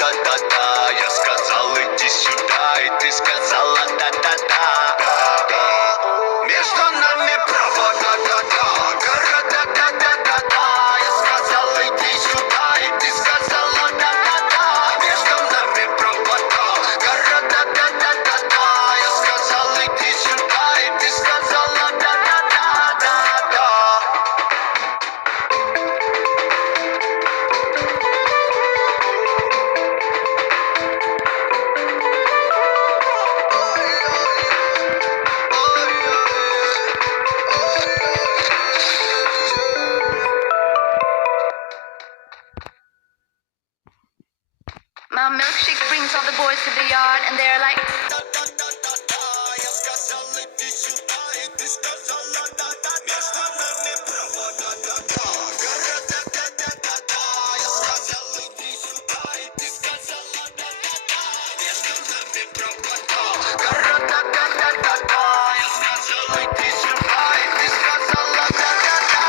да-да-да-да-да. Я сказал, иди сюда, и ты сказала да-да-да. Между нами провода, да-да. Города, да-да-да-да. Я сказал, иди сюда, и ты сказала да-да-да. Между нами провода, города, да-да-да-да. Я сказал, иди сюда, и ты сказала да-да-да-да-да. My milkshake brings all the boys to the yard and they're like, Я сказал, иди сюда, и ты сказала да-да. Между нами провода, да-да. Города, да-да-да-да. Я сказал, иди сюда, и ты сказала да-да-да. Между нами провода, города, да-да-да-да. Я сказал, иди сюда, и ты сказала да-да-да.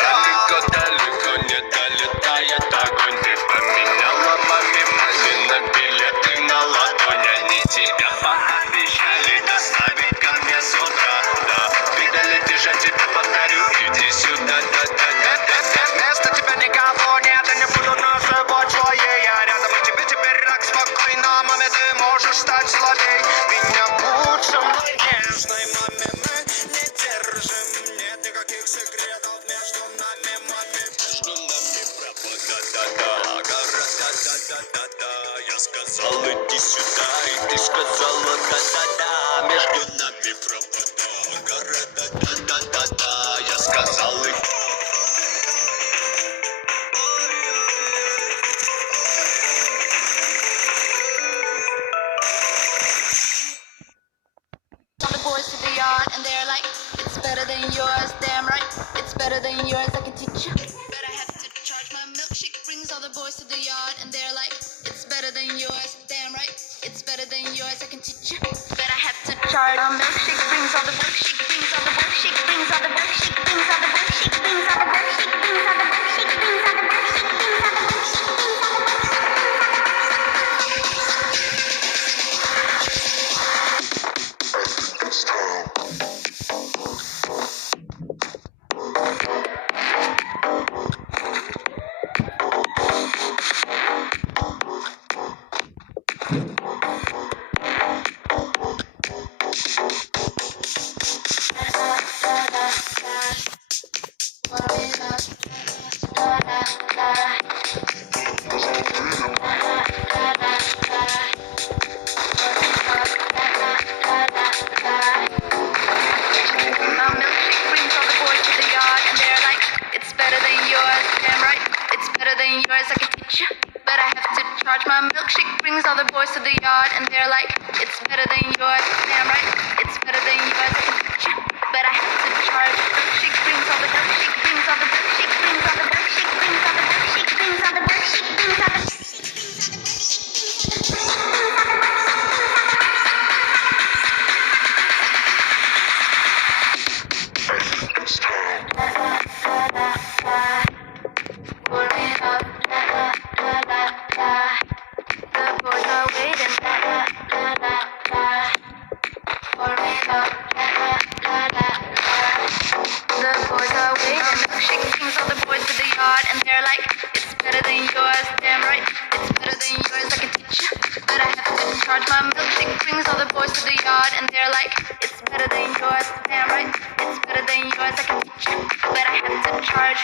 Далеко-далеко не долетает огонь. Ты поменяла маме на билеты на ладонь. Они тебя пообещали доставить ко мне с утра. Да, ты долетишь, я тебе повторю. Иди сюда, да-да-да-да. Вместо тебя никого нет, я не буду называть своей. Я рядом, и тебе теперь так спокойно. Маме, ты можешь стать слабей. Меня будь со мной нежной, маме, мы не держим. Нет никаких секретов между нами, маме. Между нами провода, да-да. Города, да-да-да-да. Я сказал, иди сюда, и ты сказала да-да-да. Между нами провода, города, да-да-да-да. Я сказал, иди. all the boys to the yard and they're like, it's better than yours, damn right, it's better than yours, I can teach you. But I have to charge my milkshake brings all the boys to the yard and they're like, it's better than yours, damn right, it's better than yours, I can teach you. But I have to charge my milkshake brings all the milkshake brings all the milkshake brings all the milkshake brings all the milkshake brings all the milkshake brings all the milkshake brings all the milkshake brings all the milkshake. My milkshake brings all the boys to the yard and they're like, it's better than yours, damn right, it's better than yours, I can teach you. But I have to charge. Milkshake brings all the milkshake brings all the milkshake brings all the milkshake brings all the milkshake brings all the milkshake brings all the. And they're like, it's better than yours, damn right, it's better than yours, I can teach you. But I have to charge. My milkshake brings all the boys to the yard and they're like, it's better than yours, damn right, it's better than yours, I can teach you. But I have to charge.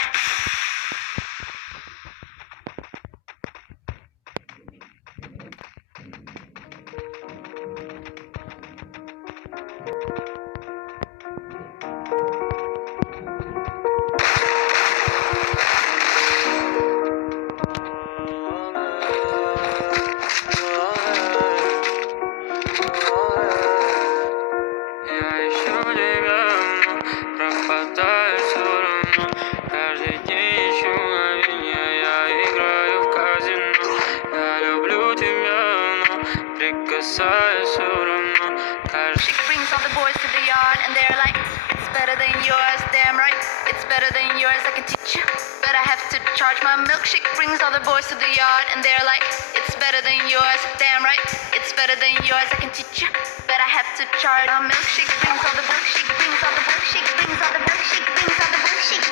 Charge. My milkshake brings all the boys to the yard and they're like, it's it's better than yours. Damn right, it's better than yours. I can teach you, but I have to charge. My milkshake brings all the milkshake brings all the milkshake brings all the milkshake brings all the milkshake.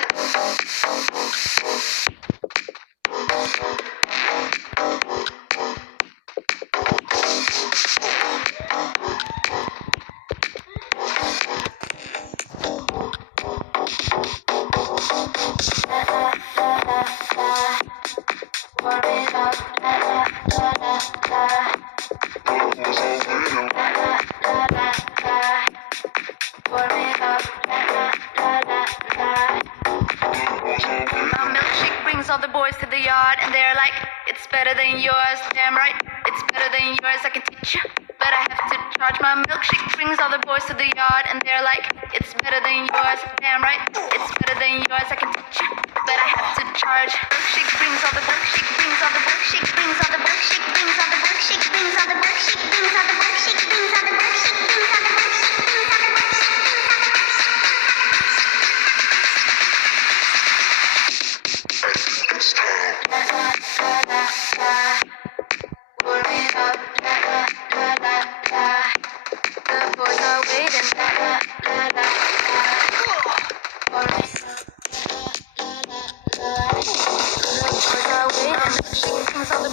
My milkshake brings all the boys to the yard, and they're like, it's better than yours. Damn right, it's better than yours. I can teach you, but I have to charge. My milkshake brings all the boys to the yard, and they're like, it's better than yours. Damn right, it's better than yours. I can teach you, but I have to charge. Milkshake brings all the milkshake brings all the milkshake brings all the milkshake brings all the milkshake brings all the milkshake brings all the milkshake brings all the milkshake brings all the milkshake brings all the milkshake. The boys are waiting. The boys are waiting. She comes on the